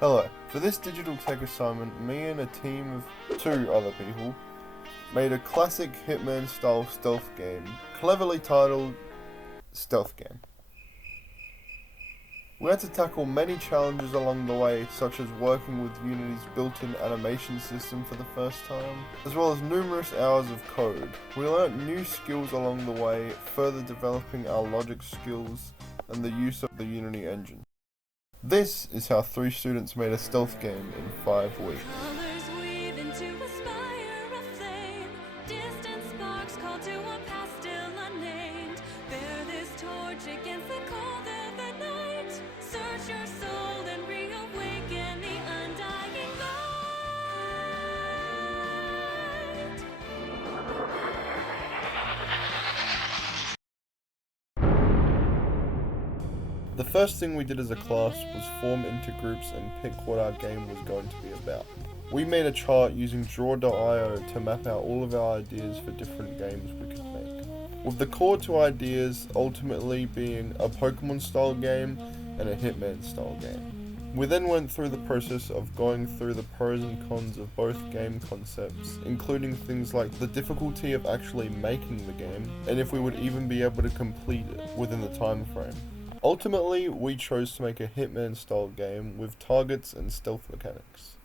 Hello. For this digital tech assignment, me and a team of 2 other people made a classic Hitman style stealth game, cleverly titled Stealth Game. We had to tackle many challenges along the way, such as working with Unity's built-in animation system for the first time, as well as numerous hours of code. We learnt new skills along the way, further developing our logic skills and the use of the Unity engine. This is how 3 students made a stealth game in 5 weeks. Colors weave into a spire of flame. Distant sparks call to a past still unnamed. Bear this torch against the cold of the night. Search your soul and reawaken the undying light. The first thing we did as a class was form into groups and pick what our game was going to be about. We made a chart using draw.io to map out all of our ideas for different games we could make, with the core 2 ideas ultimately being a Pokemon style game and a Hitman style game. We then went through the process of going through the pros and cons of both game concepts, including things like the difficulty of actually making the game, and if we would even be able to complete it within the time frame. Ultimately, we chose to make a Hitman style game with targets and stealth mechanics.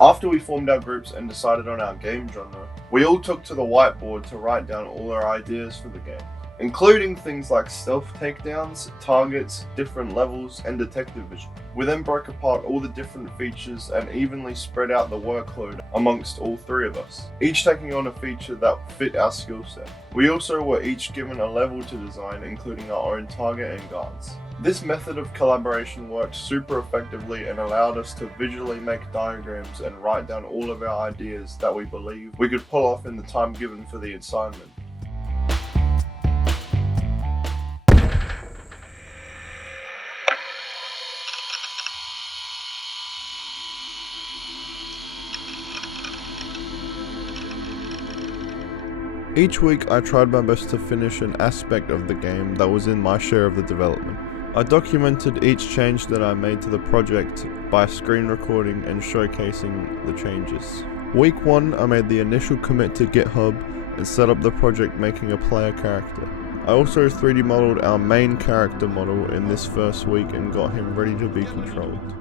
After we formed our groups and decided on our game genre, we all took to the whiteboard to write down all our ideas for the game, including things like stealth takedowns, targets, different levels, and detective vision. We then broke apart all the different features and evenly spread out the workload amongst all 3 of us, each taking on a feature that fit our skill set. We also were each given a level to design, including our own target and guards. This method of collaboration worked super effectively and allowed us to visually make diagrams and write down all of our ideas that we believe we could pull off in the time given for the assignment. Each week I tried my best to finish an aspect of the game that was in my share of the development. I documented each change that I made to the project by screen recording and showcasing the changes. Week 1 I made the initial commit to GitHub and set up the project making a player character. I also 3D modeled our main character model in this first week and got him ready to be controlled.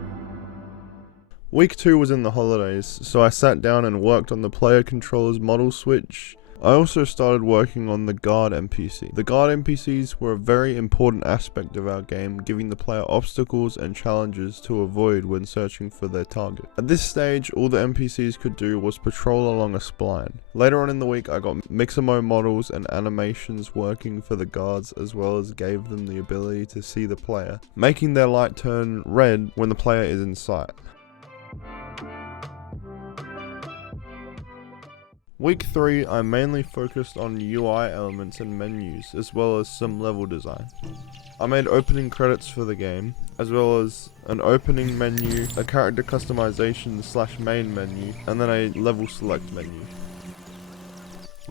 Week 2 was in the holidays, so I sat down and worked on the player controller's model switch. I also started working on the guard NPC. The guard NPCs were a very important aspect of our game, giving the player obstacles and challenges to avoid when searching for their target. At this stage, all the NPCs could do was patrol along a spline. Later on in the week, I got Mixamo models and animations working for the guards, as well as gave them the ability to see the player, making their light turn red when the player is in sight. Week 3, I mainly focused on UI elements and menus, as well as some level design. I made opening credits for the game, as well as an opening menu, a character customization / main menu, and then a level select menu.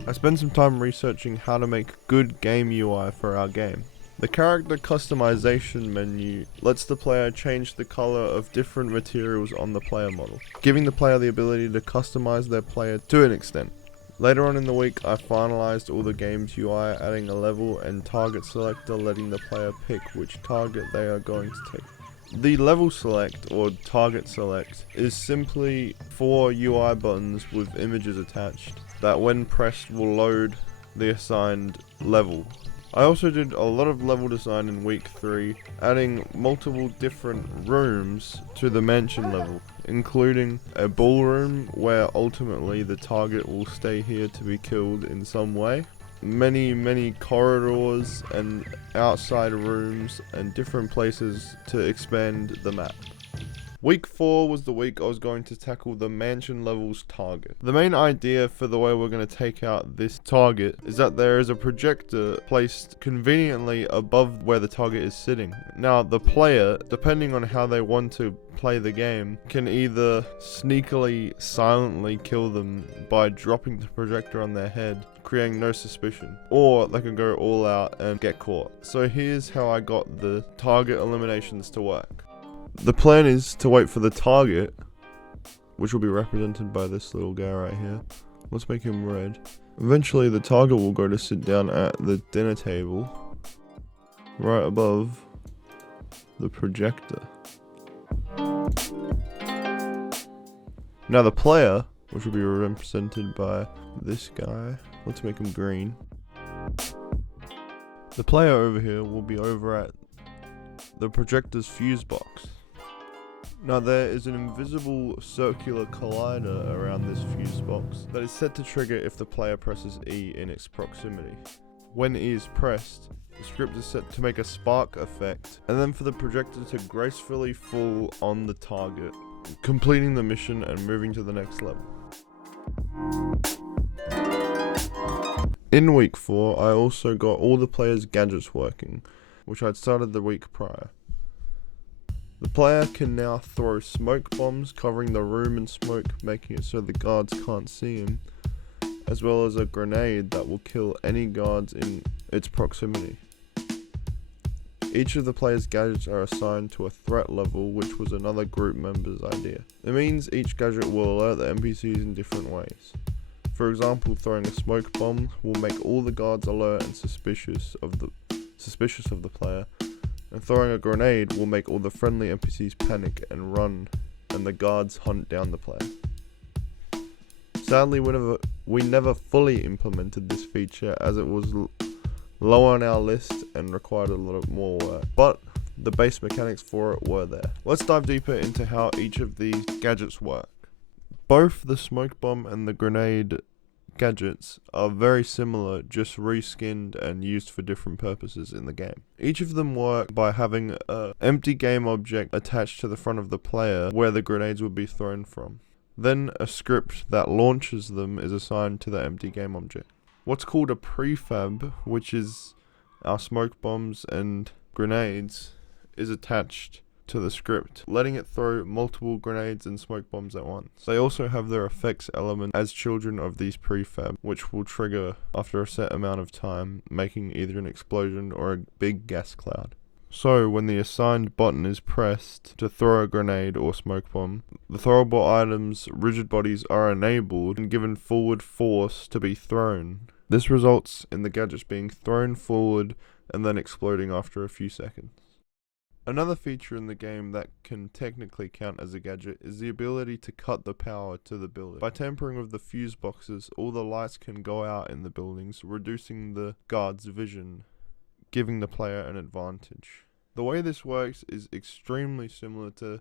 I spent some time researching how to make good game UI for our game. The character customization menu lets the player change the color of different materials on the player model, giving the player the ability to customize their player to an extent. Later on in the week, I finalized all the game's UI, adding a level and target selector, letting the player pick which target they are going to take. The level select or target select is simply 4 UI buttons with images attached that when pressed will load the assigned level. I also did a lot of level design in week 3, adding multiple different rooms to the mansion level, including a ballroom where ultimately the target will stay here to be killed in some way, many corridors and outside rooms and different places to expand the map. Week 4 was the week I was going to tackle the mansion level's target. The main idea for the way we're going to take out this target is that there is a projector placed conveniently above where the target is sitting. Now the player, depending on how they want to play the game, can either sneakily, silently kill them by dropping the projector on their head, creating no suspicion, or they can go all out and get caught. So here's how I got the target eliminations to work. The plan is to wait for the target, which will be represented by this little guy right here. Let's make him red. Eventually the target will go to sit down at the dinner table right above the projector. Now the player, which will be represented by this guy, let's make him green. The player over here will be over at the projector's fuse box. Now there is an invisible circular collider around this fuse box that is set to trigger if the player presses E in its proximity. When E is pressed, the script is set to make a spark effect, and then for the projector to gracefully fall on the target, completing the mission and moving to the next level. In week 4, I also got all the players' gadgets working, which I'd started the week prior. The player can now throw smoke bombs covering the room in smoke, making it so the guards can't see him, as well as a grenade that will kill any guards in its proximity. Each of the player's gadgets are assigned to a threat level, which was another group member's idea. It means each gadget will alert the NPCs in different ways. For example, throwing a smoke bomb will make all the guards alert and suspicious of the player, and throwing a grenade will make all the friendly NPCs panic and run, and the guards hunt down the player. Sadly, we never fully implemented this feature as it was low on our list and required a lot more work, but the base mechanics for it were there. Let's dive deeper into how each of these gadgets work. Both the smoke bomb and the grenade gadgets are very similar, just reskinned and used for different purposes in the game. Each of them work by having an empty game object attached to the front of the player where the grenades would be thrown from. Then a script that launches them is assigned to the empty game object. What's called a prefab, which is our smoke bombs and grenades, is attached to the script, letting it throw multiple grenades and smoke bombs at once. They also have their effects element as children of these prefab, which will trigger after a set amount of time, making either an explosion or a big gas cloud. So when the assigned button is pressed to throw a grenade or smoke bomb, the throwable items' rigid bodies are enabled and given forward force to be thrown. This results in the gadgets being thrown forward and then exploding after a few seconds. Another feature in the game that can technically count as a gadget is the ability to cut the power to the building. By tampering with the fuse boxes, all the lights can go out in the buildings, reducing the guard's vision, giving the player an advantage. The way this works is extremely similar to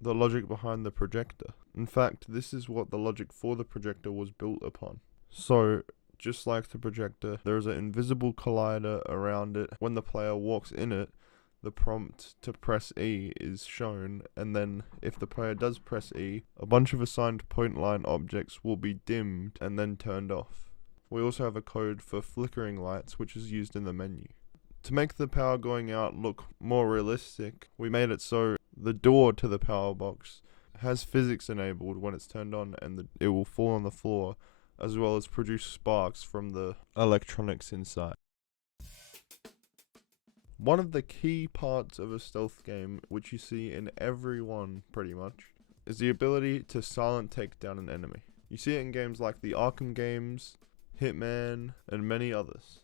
the logic behind the projector. In fact, this is what the logic for the projector was built upon. So, just like the projector, there is an invisible collider around it. When the player walks in it, the prompt to press E is shown, and then if the player does press E, a bunch of assigned point line objects will be dimmed and then turned off. We also have a code for flickering lights, which is used in the menu. To make the power going out look more realistic, we made it so the door to the power box has physics enabled when it's turned on, and it will fall on the floor, as well as produce sparks from the electronics inside. One of the key parts of a stealth game, which you see in every one pretty much, is the ability to silent take down an enemy. You see it in games like the Arkham games, Hitman, and many others.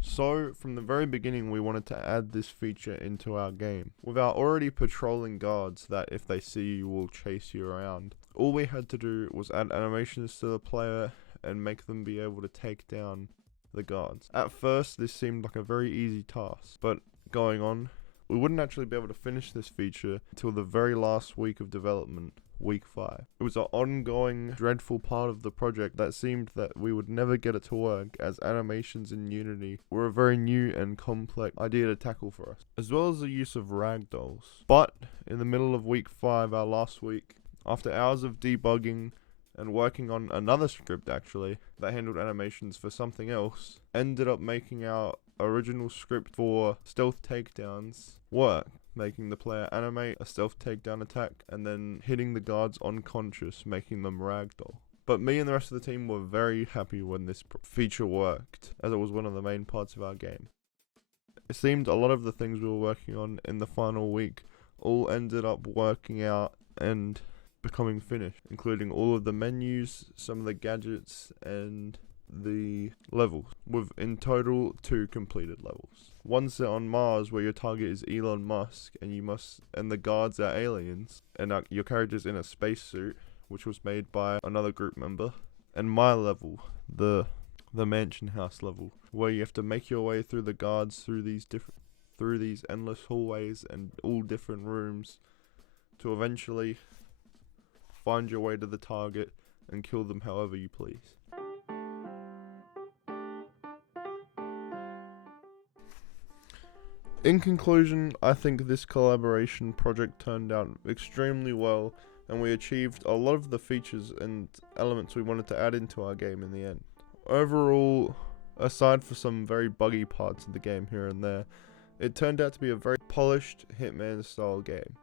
So, from the very beginning we wanted to add this feature into our game. With our already patrolling guards that if they see you will chase you around, all we had to do was add animations to the player and make them be able to take down the guards. At first this seemed like a very easy task, but going on, we wouldn't actually be able to finish this feature until the very last week of development, week 5. It was an ongoing, dreadful part of the project that seemed that we would never get it to work, as animations in Unity were a very new and complex idea to tackle for us, as well as the use of ragdolls. But in the middle of week 5, our last week, after hours of debugging and working on another script actually that handled animations for something else, ended up making our original script for stealth takedowns work, making the player animate a stealth takedown attack and then hitting the guards unconscious, making them ragdoll. But me and the rest of the team were very happy when this feature worked, as it was one of the main parts of our game. It seemed a lot of the things we were working on in the final week all ended up working out and becoming finished, including all of the menus, some of the gadgets, and the levels, with in total 2 completed levels. One set on Mars, where your target is Elon Musk and the guards are aliens, and your character's in a spacesuit, which was made by another group member. And my level, the mansion house level, where you have to make your way through the guards through these endless hallways and all different rooms to eventually find your way to the target and kill them however you please. In conclusion, I think this collaboration project turned out extremely well, and we achieved a lot of the features and elements we wanted to add into our game in the end. Overall, aside for some very buggy parts of the game here and there, it turned out to be a very polished Hitman style game.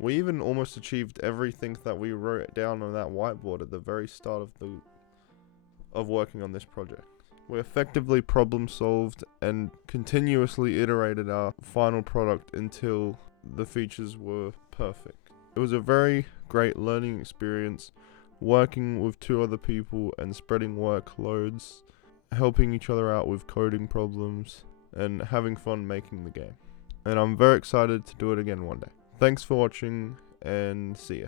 We even almost achieved everything that we wrote down on that whiteboard at the very start of working on this project. We effectively problem solved and continuously iterated our final product until the features were perfect. It was a very great learning experience, working with 2 other people and spreading workloads, helping each other out with coding problems, and having fun making the game. And I'm very excited to do it again one day. Thanks for watching, and see ya.